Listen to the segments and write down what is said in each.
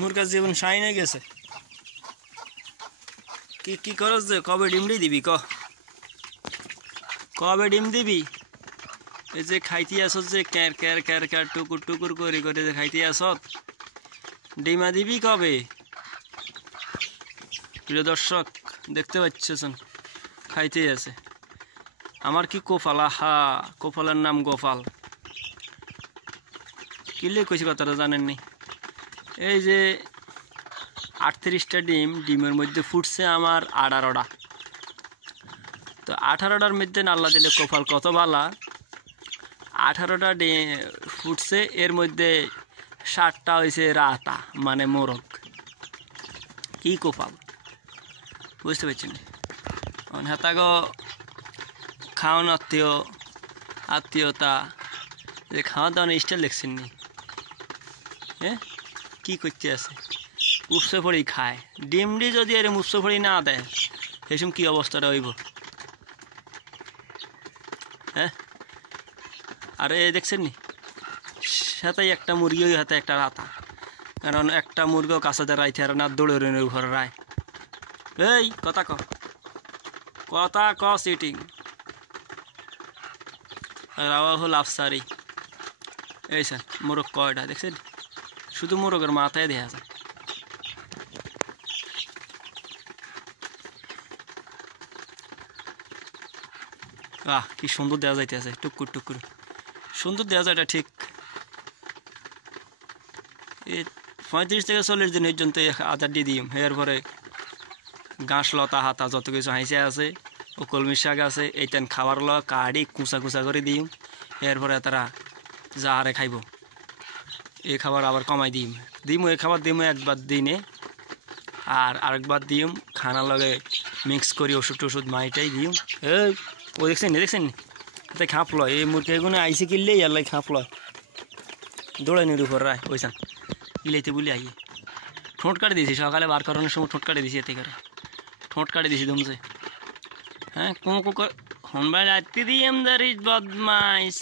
মুরগার জীবন সাইনে গেছে। কি কি করস যে কবে ডিম দিবি কবে ডিম দিবি? এই যে খাইতে আসত যে ক্যার ক্যার ক্যার ক্যার টুকুর টুকুর করে করে যে খাইতে আসত, ডিমা দিবি কবে? প্রিয় দর্শক দেখতে পাচ্ছেন খাইতে আছে। আমার কি কোফাল, আহা কোফালের নাম গোপাল। কিলে কইছি কথাটা জানেননি? এই যে 38টা ডিমের মধ্যে ফুটছে আমার 18টা। তো 18টার মধ্যে নাল্লা দিলে কোফাল কত বালা। 18টা ফুটছে, এর মধ্যে 7টা হয়েছে রাতা মানে মোরগ। কি কোপাল বুঝতে পারছেন? হেতাগো খাওয়ান আত্মীয়তা যে খাওয়া দাওয়ার স্টাইল দেখছেন নি? হ্যাঁ কী করতে আছে? উপসে ফড়ি খায়। ডিমডি যদি এরম উপসে ফড়ি না দেয় সেসব কী অবস্থাটা হইব? হ্যাঁ আরে দেখছেন নি সাথেই একটা মুরগি, ওই হাতে একটা রাতা। কারণ একটা মুরগিও কাছাতে রাইতে আর না দৌড়ে ঘরে রায়। এই কথা ক সিটিং রাওয়া হল আফসারি। এই স্যার মোরগ কয়টা দেখছেন? শুধু মোরগের মাথায় দেখা যায়। বাহ কি সুন্দর দেওয়া যাইতেছে, টুকুর টুকুর সুন্দর দেওয়া যায়। এটা ঠিক এই 35 থেকে 40 দিন পর্যন্ত আদার দিয়ে দিম। এরপরে ঘাস লতা হাতা যত কিছু হাইসে আছে ও কলমি শাক আছে, এইটান খাবার কাড়ি কুচা কুচা করে দিম। এরপরে তারা যা হারে খাইব এই খাবার আবার কমাই দিম এই খাবার দিম একবার দিনে, আর আরেকবার দিম খানা লগে মিক্স করি ওষুধ টষুধ মাইটাই দিম। এই ও দেখছেন এতে খাপ লয় এই মুরগি এগুলো আইসে কিনলেই আর লাই খাপ লয় দৌড়াই নির উপর রায় ওইসান ইলাইতে বলি আইয়ে ঠোঁট কাটে দিয়েছি সকালে বার করানোর সময় ঠোঁট কাটে দিয়েছি, এতে করে ঠোঁট কাটে দিয়েছি দমছে। হ্যাঁ কুমকু হনবার রাত্রি দিই আমদার বদমাইশ।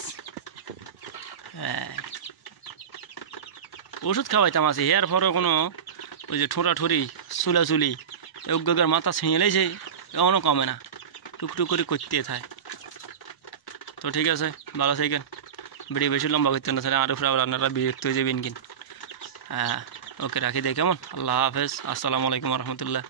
হ্যাঁ ওষুধ খাওয়াইতাম আছে হেয়ার পরে কোনো ওই যে ঠোঁটা ঠুরি চুলাচুলি উগ্গের মাথা ছিঁড়ে লেছে এখনও কমে না, টুকটুক করে করতে থাকে। তো ঠিক আছে ভালো থাকেন, ভিডিও বেশি লম্বা করতে না তাহলে আরও আবার আপনারা বিরক্ত হয়ে যাবেন কিন। হ্যাঁ ওকে রাখি দেয় কেমন? আল্লাহ হাফেজ, আসসালামু আলাইকুম রহমতুল্লাহ।